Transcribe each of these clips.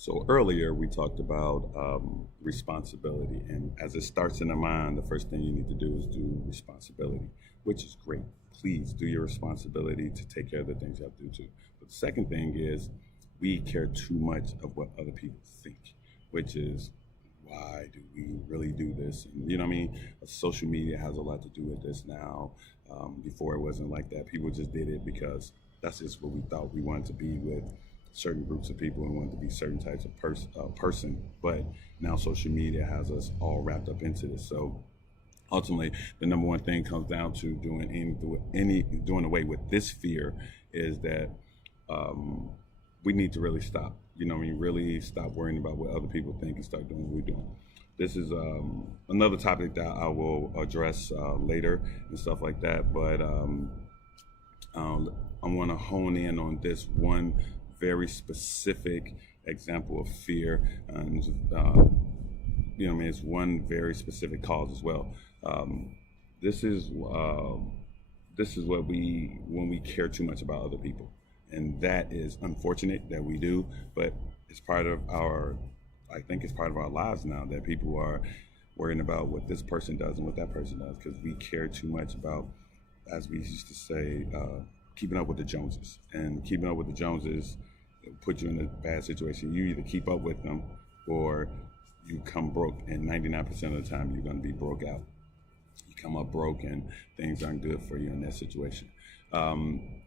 So earlier we talked about responsibility, and as it starts in the mind, the first thing you need to do is do responsibility, which is great. Please do your responsibility to take care of the things you have to do too. But the second thing is we care too much of what other people think, which is why do we really do this? And, you know what I mean? Social media has a lot to do with this now. Before it wasn't like that. People just did it because that's just what we thought we wanted to be with certain groups of people and wanted to be certain types of person. But now social media has us all wrapped up into this. So ultimately, the number one thing comes down to doing away with this fear is that um, we need to really stop. You know, what I mean, really stop worrying about what other people think and start doing what we're doing. This is another topic that I will address later and stuff like that. But I want to hone in on this one very specific example of fear, and you know, I mean, it's one very specific cause as well. Um, this is this is what we when we care too much about other people, and that is unfortunate that we do, but it's part of our. I think it's part of our lives now that people are worrying about what this person does and what that person does because we care too much about, as we used to say, keeping up with the Joneses. And keeping up with the Joneses put you in a bad situation. You either keep up with them or you come broke, and 99% of the time you're going to be broke out. You come up broke, and things aren't good for you in that situation.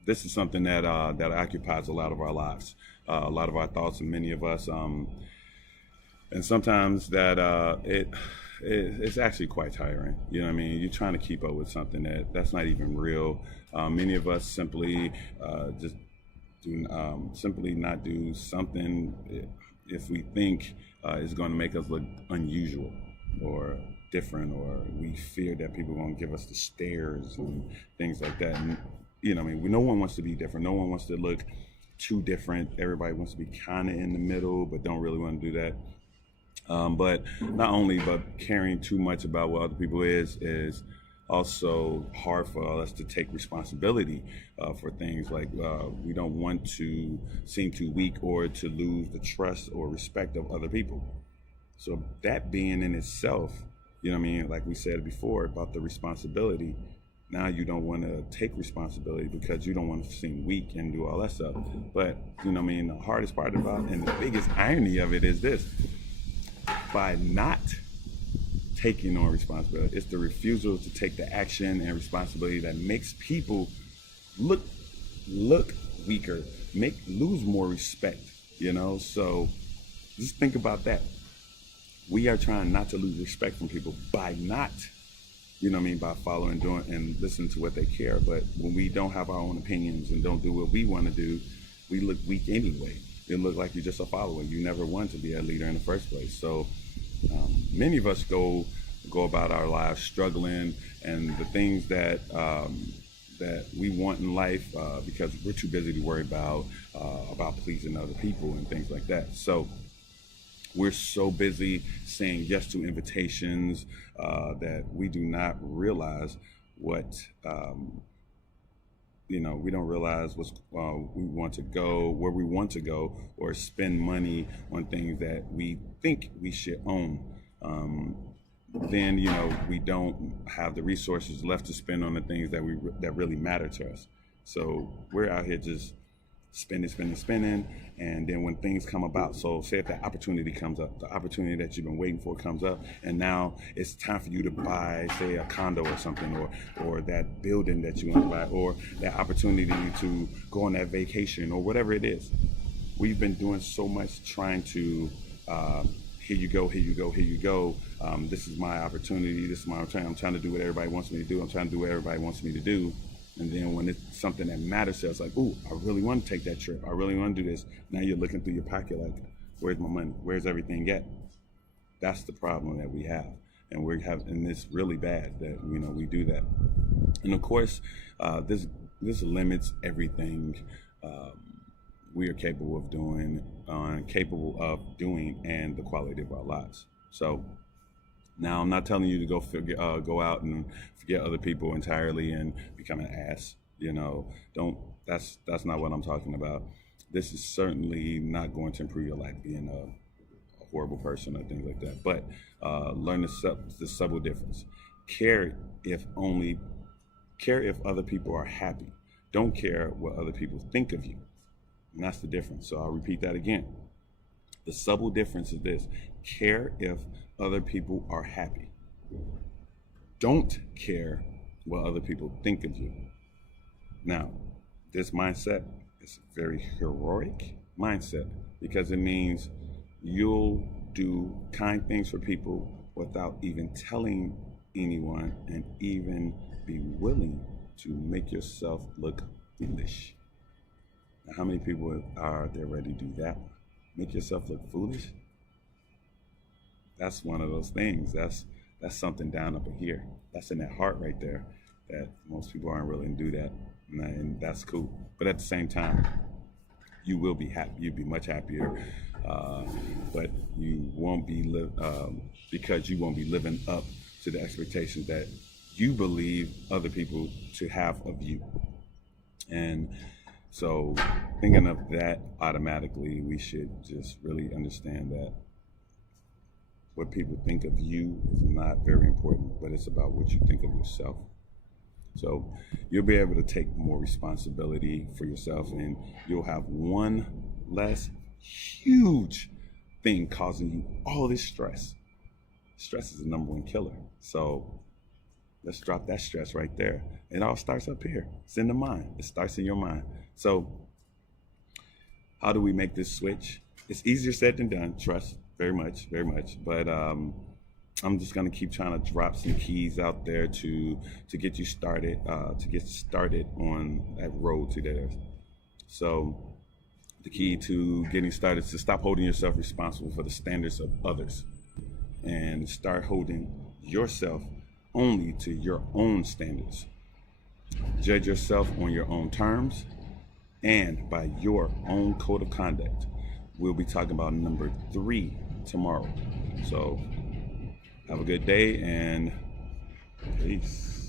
This is something that occupies a lot of our lives, a lot of our thoughts, and many of us. And sometimes that it's actually quite tiring. You know what I mean? You're trying to keep up with something that's not even real. Many of us simply just do simply not do something if we think is going to make us look unusual or different, or we fear that people are going to give us the stares and things like that. And you know, what I mean, no one wants to be different. No one wants to look too different. Everybody wants to be kind of in the middle, but don't really want to do that. But not only, but caring too much about what other people is also hard for us to take responsibility for things like we don't want to seem too weak or to lose the trust or respect of other people. So that being in itself, you know what I mean, like we said before about the responsibility, now you don't want to take responsibility because you don't want to seem weak and do all that stuff. But you know what I mean, the hardest part about and the biggest irony of it is this: by not taking on responsibility, it's the refusal to take the action and responsibility that makes people look look weaker, make lose more respect. You know, so just think about that. We are trying not to lose respect from people by not, you know what I mean, by following, doing, and listening to what they care. But when we don't have our own opinions and don't do what we want to do, we look weak anyway. It look like you're just a follower. You never wanted to be a leader in the first place. So many of us go about our lives struggling, and the things that we want in life because we're too busy to worry about pleasing other people and things like that. So we're so busy saying yes to invitations that we do not realize what you know, we don't realize what's we want to go, where we want to go, or spend money on things that we think we should own. Um, then you know we don't have the resources left to spend on the things that really matter to us. So we're out here just spending, spending, spending, and then when things come about, so say if that opportunity comes up, the opportunity that you've been waiting for comes up, and now it's time for you to buy, say, a condo or something, or that building that you want to buy, or that opportunity to go on that vacation, or whatever it is. We've been doing so much trying to here you go, here you go, here you go. This is my opportunity. This is my opportunity. I'm trying to do what everybody wants me to do. I'm trying to do what everybody wants me to do. And then when it's something that matters to us, like, ooh, I really want to take that trip. I really want to do this. Now you're looking through your pocket like, where's my money? Where's everything at? That's the problem that we have. And we're having this really bad that, you know, we do that. And of course, this limits everything we are capable of doing and the quality of our lives. So now, I'm not telling you to go out and forget other people entirely and become an ass. You know, don't. That's not what I'm talking about. this is certainly not going to improve your life being a horrible person or things like that. But learn the subtle difference. Care if only care if other people are happy. Don't care what other people think of you. And that's the difference. So I'll repeat that again. The subtle difference is this: care if other people are happy. Don't care what other people think of you. Now, this mindset is a very heroic mindset because it means you'll do kind things for people without even telling anyone and even be willing to make yourself look foolish. Now, how many people are there ready to do that? Make yourself look foolish? That's one of those things. That's something down up in here. That's in that heart right there that most people aren't willing to do that. And that's cool. But at the same time, you will be happy. You'll be much happier, but you won't be because you won't be living up to the expectations that you believe other people to have of you. And so, thinking of that automatically, we should just really understand that what people think of you is not very important, but it's about what you think of yourself. So you'll be able to take more responsibility for yourself, and you'll have one less huge thing causing you all this stress. Stress is the number one killer. So let's drop that stress right there. It all starts up here. It's in the mind. It starts in your mind. So how do we make this switch? It's easier said than done, trust, very much. But I'm just gonna keep trying to drop some keys out there to get you started, on that road to there. So the key to getting started is to stop holding yourself responsible for the standards of others and start holding yourself only to your own standards. Judge yourself on your own terms and by your own code of conduct. We'll be talking about number 3 tomorrow. So have a good day and peace.